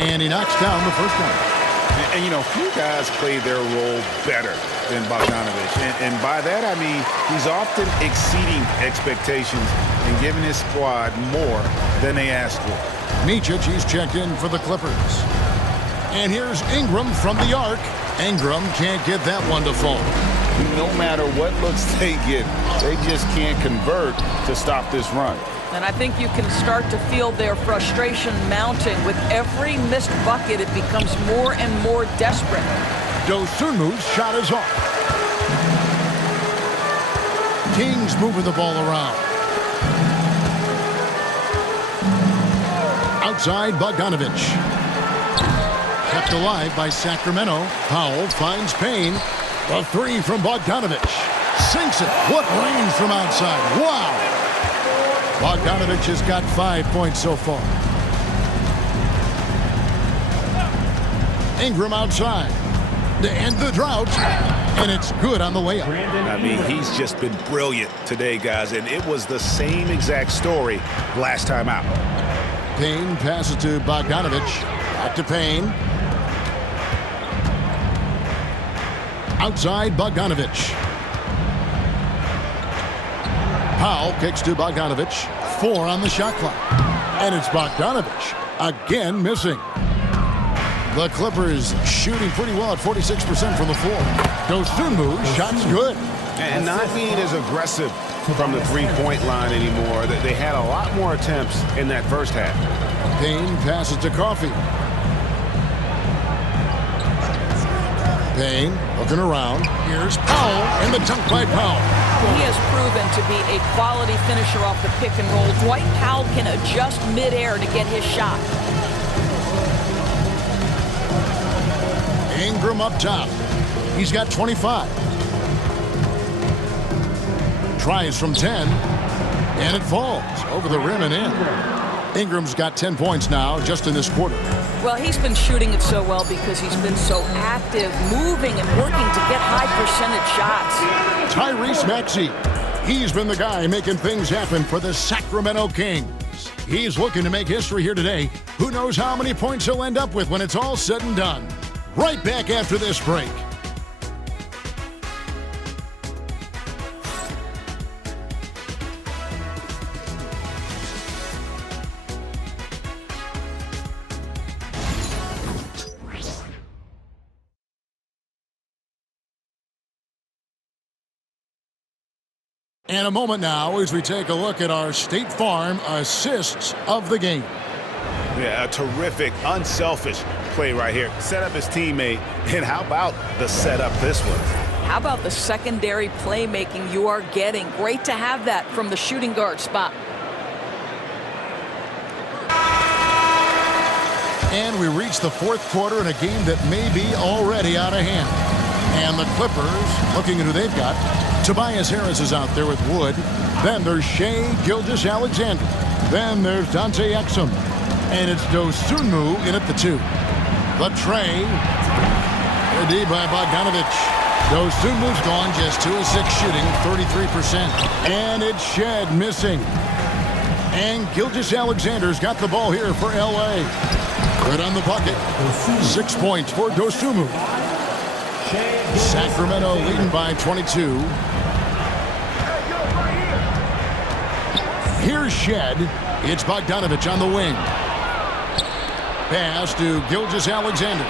And he knocks down the first one. And you know, few guys play their role better than Bogdanovich. And by that, I mean he's often exceeding expectations and giving his squad more than they asked for. Micic, he's checked in for the Clippers. And here's Ingram from the arc. Ingram can't get that one to fall. No matter what looks they get, they just can't convert to stop this run. And I think you can start to feel their frustration mounting. With every missed bucket, it becomes more and more desperate. Dosunmu's shot is off. Kings moving the ball around. Outside, Bogdanovich. Kept alive by Sacramento. Powell finds Payne. The three from Bogdanovich. Sinks it. What range from outside. Wow. Bogdanovich has got 5 points so far. Ingram outside to end the drought, and it's good on the layup. I mean, he's just been brilliant today, guys, and it was the same exact story last time out. Payne passes to Bogdanovich. Back to Payne. Outside, Bogdanovich. Powell kicks to Bogdanovich. 4 on the shot clock. And it's Bogdanovich again missing. The Clippers shooting pretty well at 46% from the floor. Dosunmu, shot's good. And not being as aggressive from the three-point line anymore. They had a lot more attempts in that first half. Payne passes to Coffey. Payne looking around. Here's Powell, and the dunk by Powell. He has proven to be a quality finisher off the pick and roll. Dwight Powell can adjust midair to get his shot. Ingram up top. He's got 25. Tries from 10, and it falls over the rim and in. Ingram's got 10 points now just in this quarter. Well, he's been shooting it so well because he's been so active, moving and working to get high percentage shots. Tyrese Maxey. He's been the guy making things happen for the Sacramento Kings. He's looking to make history here today. Who knows how many points he'll end up with when it's all said and done. Right back after this break. And a moment now as we take a look at our State Farm assists of the game. Yeah, a terrific, unselfish play right here. Set up his teammate, and how about the setup this one? How about the secondary playmaking you are getting? Great to have that from the shooting guard spot. And we reach the fourth quarter in a game that may be already out of hand. And the Clippers, looking at who they've got, Tobias Harris is out there with Wood. Then there's Shai Gilgeous-Alexander. Then there's Dante Exum. And it's Dosunmu in at the 2. The tray. D by Bogdanovich. Dosunmu's gone, just 2 of 6 shooting, 33%. And it's Shed missing. And Gilgeous-Alexander's got the ball here for L.A. Good on the bucket. 6 points for Dosunmu. Sacramento leading by 22. Here's Shed. It's Bogdanovich on the wing. Pass to Gilgeous-Alexander.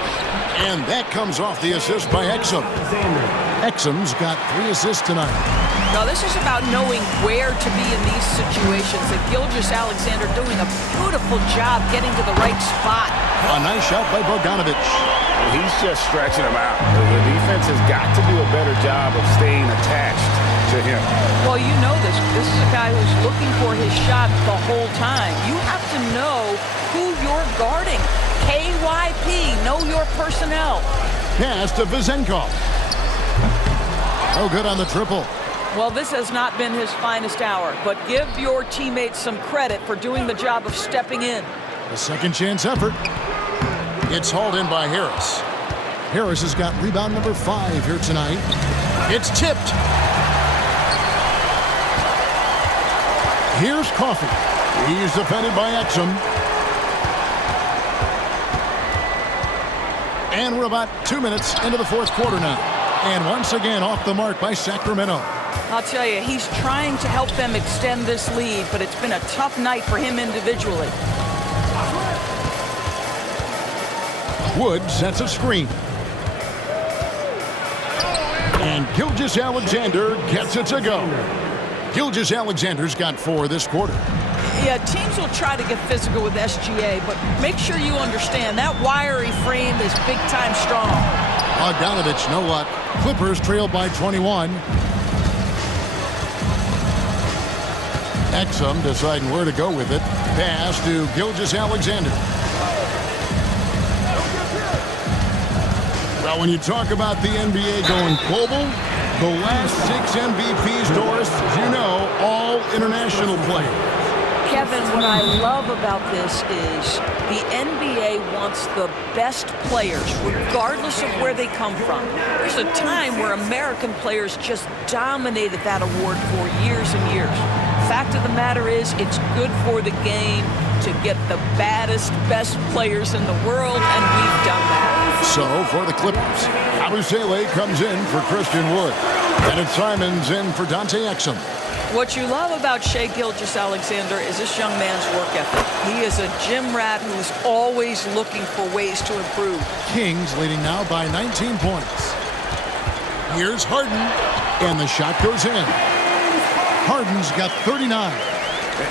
And that comes off the assist by Exum. Exum's got 3 assists tonight. Now, this is about knowing where to be in these situations. And Gilgeous-Alexander doing a beautiful job getting to the right spot. A nice shot by Bogdanovich. Well, he's just stretching him out. The defense has got to do a better job of staying attached to him. Well, you know this. This is a guy who's looking for his shot the whole time. You have to know who you're guarding. KYP, know your personnel. Pass to Vezenkov. Oh, good on the triple. Well, this has not been his finest hour, but give your teammates some credit for doing the job of stepping in. A second chance effort. It's hauled in by Harris. Harris has got rebound number 5 here tonight. It's tipped. Here's Coffey. He's defended by Exum. And we're about 2 minutes into the fourth quarter now. And once again off the mark by Sacramento. I'll tell you, he's trying to help them extend this lead, but it's been a tough night for him individually. Wood sets a screen. And Gilgeous-Alexander gets it to go. Gilgeous-Alexander's got 4 this quarter. Yeah, teams will try to get physical with SGA, but make sure you understand that wiry frame is big-time strong. Bogdanovich, no luck. Clippers trail by 21. Exum deciding where to go with it. Pass to Gilgeous-Alexander. Well, when you talk about the NBA going global, the last 6 MVPs, Doris, as you know, all international players. Kevin, what I love about this is the NBA wants the best players, regardless of where they come from. There's a time where American players just dominated that award for years and years. Fact of the matter is, it's good for the game to get the baddest, best players in the world, and we've done that. So, for the Clippers, Abusele comes in for Christian Wood. And it's Simons in for Dante Exum. What you love about Shai Gilgeous-Alexander is this young man's work ethic. He is a gym rat who's always looking for ways to improve. Kings leading now by 19 points. Here's Harden, and the shot goes in. Harden's got 39.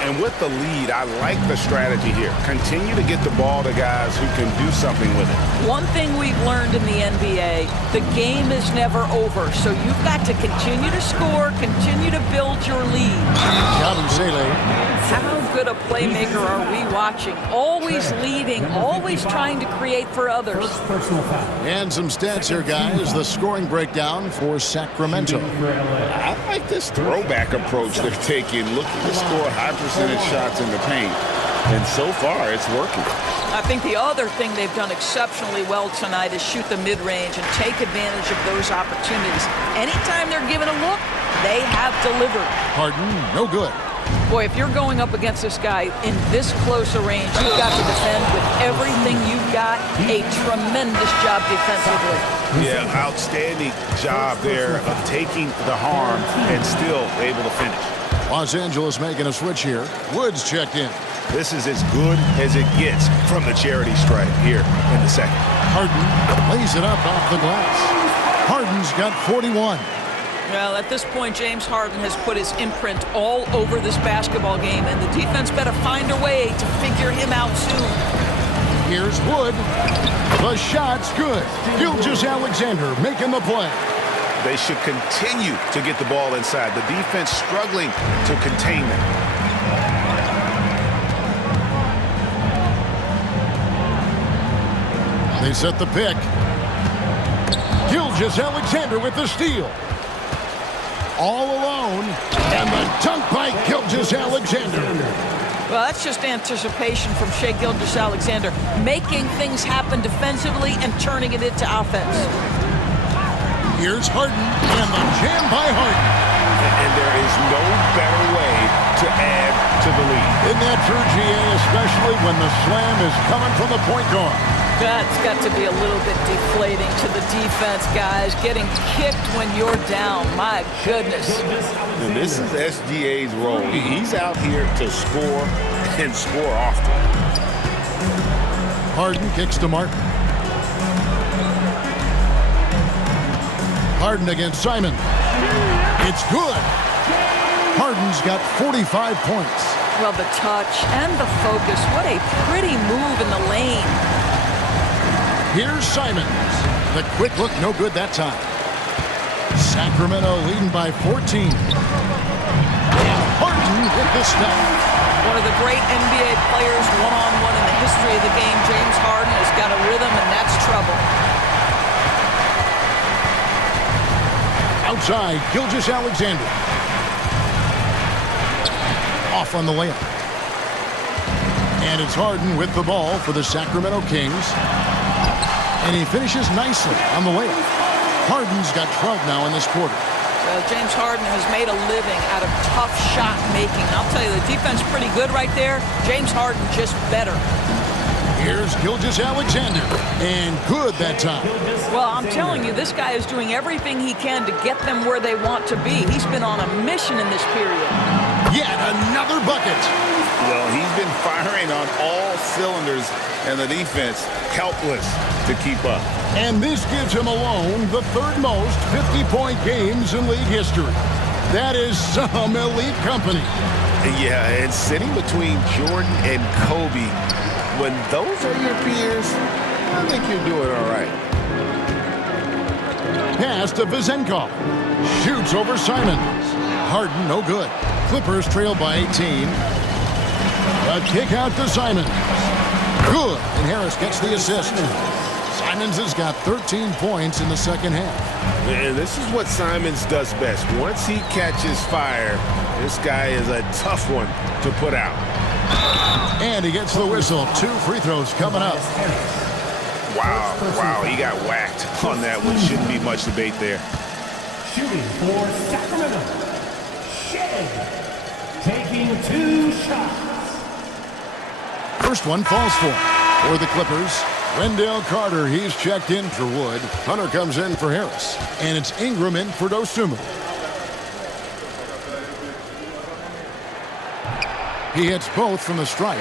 And with the lead, I like the strategy here. Continue to get the ball to guys who can do something with it. One thing we've learned in the NBA, the game is never over. So you've got to continue to score, continue to build your lead. Abusele. How good a playmaker are we watching? Always leading, always trying to create for others. And some stats here, guys. The scoring breakdown for Sacramento. I like this throwback approach they're taking, looking to score high percentage shots in the paint. And so far, it's working. I think the other thing they've done exceptionally well tonight is shoot the mid-range and take advantage of those opportunities. Anytime they're given a look, they have delivered. Harden, no good. Boy, if you're going up against this guy in this close a range, you've got to defend with everything you've got. A tremendous job defensively. Yeah, outstanding job there of taking the harm and still able to finish. Los Angeles making a switch here. Woods checked in. This is as good as it gets from the charity stripe here in the second. Harden lays it up off the glass. Harden's got 41. Well, at this point, James Harden has put his imprint all over this basketball game, and the defense better find a way to figure him out soon. Here's Wood. The shot's good. Gilgeous-Alexander making the play. They should continue to get the ball inside. The defense struggling to contain them. They set the pick. Gilgeous-Alexander with the steal. All alone, and the dunk by Gilgeous-Alexander. Well, that's just anticipation from Shai Gilgeous-Alexander, making things happen defensively and turning it into offense. Here's Harden, and the jam by Harden. And there is no better way to add to the lead. Isn't that true, GA, especially when the slam is coming from the point guard? That's got to be a little bit deflating to the defense, guys. Getting kicked when you're down. My goodness. And this is SGA's role. He's out here to score and score often. Harden kicks to Martin. Harden against Simon. It's good. Harden's got 45 points. Well, the touch and the focus. What a pretty move in the lane. Here's Simons. The quick look, no good that time. Sacramento leading by 14. And Harden with the step. One of the great NBA players one-on-one in the history of the game, James Harden, has got a rhythm, and that's trouble. Outside, Gilgeous-Alexander. Off on the layup. And it's Harden with the ball for the Sacramento Kings. And he finishes nicely on the layup. Harden's got 12 now in this quarter. Well, James Harden has made a living out of tough shot making. I'll tell you, the defense pretty good right there. James Harden just better. Here's Gilgeous-Alexander, and good that time. Well, I'm telling you, this guy is doing everything he can to get them where they want to be. He's been on a mission in this period. Yet another bucket. Well, he's been firing on all cylinders, and the defense helpless to keep up. And this gives him alone the third most 50-point games in league history. That is some elite company. Yeah, and sitting between Jordan and Kobe, when those are your peers, I think you're doing all right. Pass to Vezenkov. Shoots over Simons. Harden, no good. Clippers trail by 18. A kick out to Simons. Good, and Harris gets the assist. Simons has got 13 points in the second half. And this is what Simons does best. Once he catches fire, this guy is a tough one to put out. And he gets the whistle. 2 free throws coming up. Wow, he got whacked on that one. Shouldn't be much debate there. Shooting for Sacramento. Shea taking 2 shots. First one falls for the Clippers. Wendell Carter, he's checked in for Wood. Hunter comes in for Harris. And it's Ingram in for Dosunmu. He hits both from the stripe.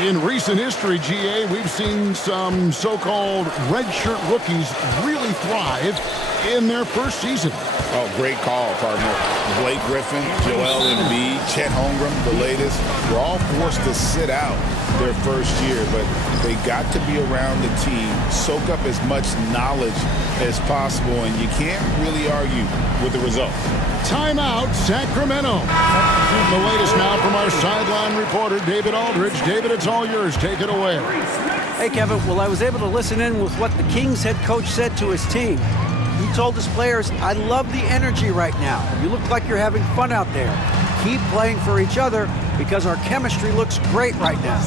In recent history, GA, we've seen some so-called redshirt rookies really thrive in their first season. Oh, great call, partner. Blake Griffin, Joel Embiid, Chet Holmgren, the latest, were all forced to sit out their first year, but they got to be around the team, soak up as much knowledge as possible, and you can't really argue with the result. Timeout, Sacramento. The latest now from our sideline reporter, David Aldridge. David, it's all yours. Take it away. Hey, Kevin. Well, I was able to listen in with what the Kings head coach said to his team. He told his players, "I love the energy right now. You look like you're having fun out there. Keep playing for each other because our chemistry looks great right now."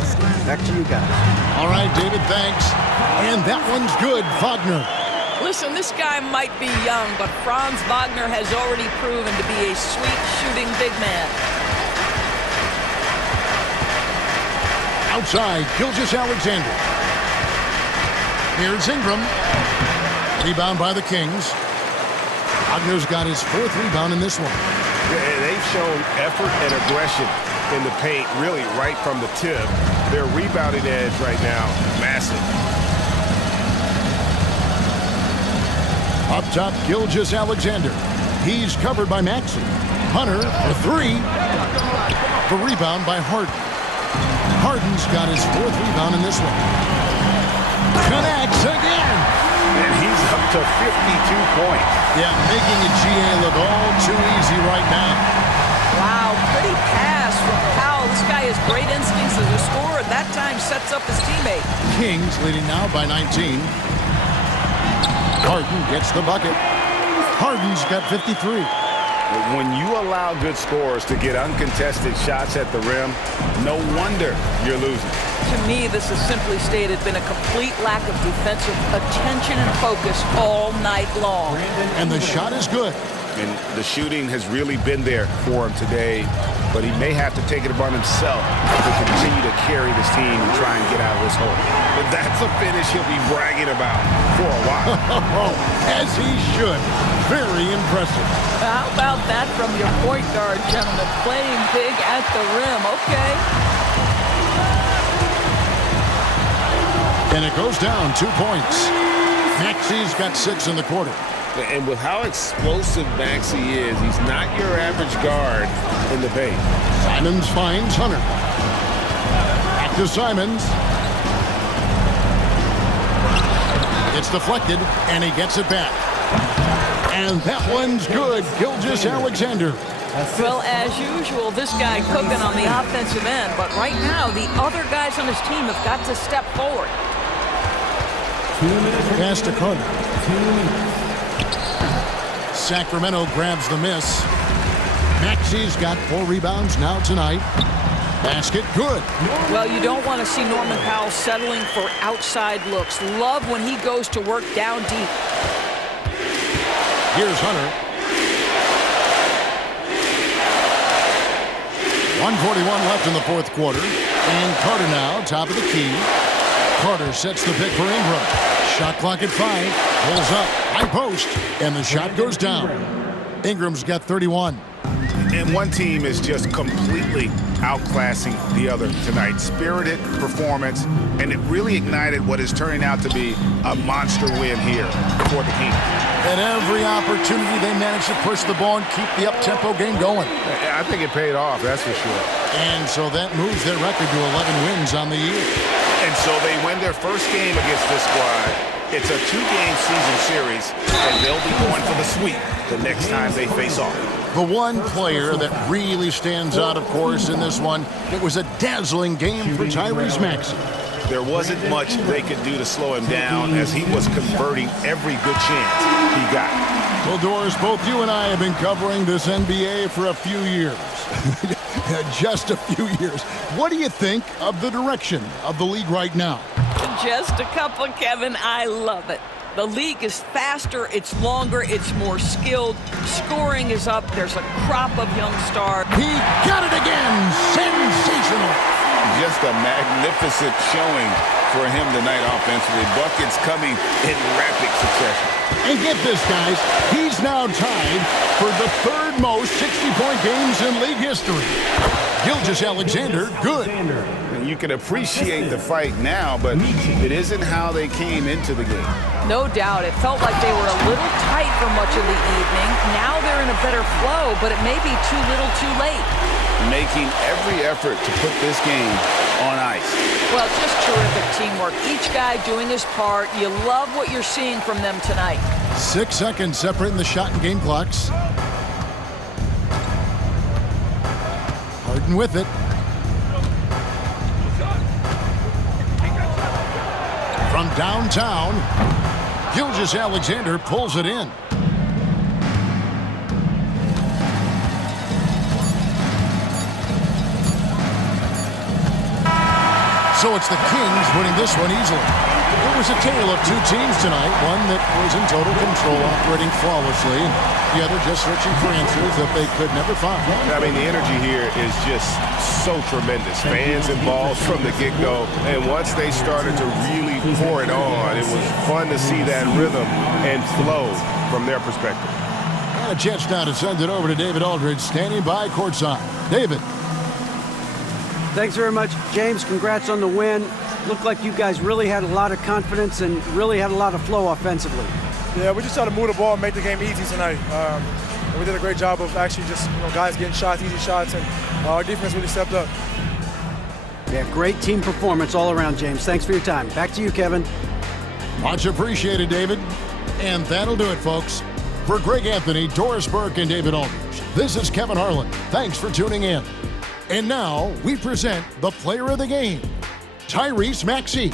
Back to you guys. All right, David, thanks. And that one's good, Wagner. Listen, this guy might be young, but Franz Wagner has already proven to be a sweet shooting big man. Outside, Gilgeous-Alexander. Here's Ingram. Rebound by the Kings. Wagner's got his 4th rebound in this one. They've shown effort and aggression in the paint, really right from the tip. Their rebounding edge right now, massive. Up top, Gilgeous-Alexander. He's covered by Maxey. Hunter for 3. The rebound by Harden. Harden's got his 4th rebound in this one. Connects again. And he's up to 52 points. Yeah, making a GA look all too easy right now. Wow, pretty pass from Powell. This guy has great instincts as a scorer. That time sets up his teammate. Kings leading now by 19. Harden gets the bucket. Harden's got 53. When you allow good scorers to get uncontested shots at the rim, no wonder you're losing. To me, this has simply stated been a complete lack of defensive attention and focus all night long. And the shot is good. And the shooting has really been there for him today, but he may have to take it upon himself to continue to carry this team and try and get out of this hole. But that's a finish he'll be bragging about for a while. As he should. Very impressive. How about that from your point guard, gentlemen? Playing big at the rim. Okay. And it goes down 2 points. Maxey's got 6 in the quarter. And with how explosive Maxey is, he's not your average guard in the paint. Simons finds Hunter. Back to Simons. It's deflected, and he gets it back. And that one's good. Gilgeous-Alexander. Well, as usual, this guy cooking on the offensive end. But right now, the other guys on his team have got to step forward. Pass to Carter. Sacramento grabs the miss. Maxey's got 4 rebounds now tonight. Basket good. Well, you don't want to see Norman Powell settling for outside looks. Love when he goes to work down deep. Here's Hunter. 1:41 left in the 4th quarter. And Carter now, top of the key. Carter sets the pick for Ingram. Shot clock at 5. Pulls up. High post. And the shot goes down. Ingram's got 31. And one team is just completely outclassing the other tonight. Spirited performance, and it really ignited what is turning out to be a monster win here for the Kings. At every opportunity, they managed to push the ball and keep the up-tempo game going. I think it paid off, that's for sure. And so that moves their record to 11 wins on the year. And so they win their first game against this squad. It's a 2-game season series, and they'll be going for the sweep the next time they face off. The one player that really stands out, of course, in this one, it was a dazzling game for Tyrese Maxey. There wasn't much they could do to slow him down as he was converting every good chance he got. Well, Doris, both you and I have been covering this NBA for a few years. Just a few years. What do you think of the direction of the league right now? Just a couple, Kevin. I love it. The league is faster, it's longer, it's more skilled. Scoring is up. There's a crop of young stars. He got it again. Sensational. Just a magnificent showing for him tonight offensively. Buckets coming in rapid succession. And get this, guys. He's now tied for the third most 60-point games in league history. Gilgeous-Alexander, good. And you can appreciate the fight now, but it isn't how they came into the game. No doubt. It felt like they were a little tight for much of the evening. Now they're in a better flow, but it may be too little too late. Making every effort to put this game on ice. Well, just terrific teamwork. Each guy doing his part. You love what you're seeing from them tonight. 6 seconds separating the shot and game clocks. Harden with it. From downtown, Gilgeous-Alexander pulls it in. So it's the Kings winning this one easily. It was a tale of two teams tonight, one that was in total control, operating flawlessly, and the other just searching for answers that they could never find. I mean, the energy here is just so tremendous. Fans involved from the get-go, and once they started to really pour it on, it was fun to see that rhythm and flow from their perspective. And a chance now to send it over to David Aldridge, standing by courtside. David. Thanks very much, James. Congrats on the win. Looked like you guys really had a lot of confidence and really had a lot of flow offensively. Yeah, we just tried to move the ball and make the game easy tonight. And we did a great job of actually just, guys getting shots, easy shots, and our defense really stepped up. Yeah, great team performance all around, James. Thanks for your time. Back to you, Kevin. Much appreciated, David. And that'll do it, folks. For Greg Anthony, Doris Burke, and David Aldridge, this is Kevin Harlan. Thanks for tuning in. And now we present the player of the game, Tyrese Maxey.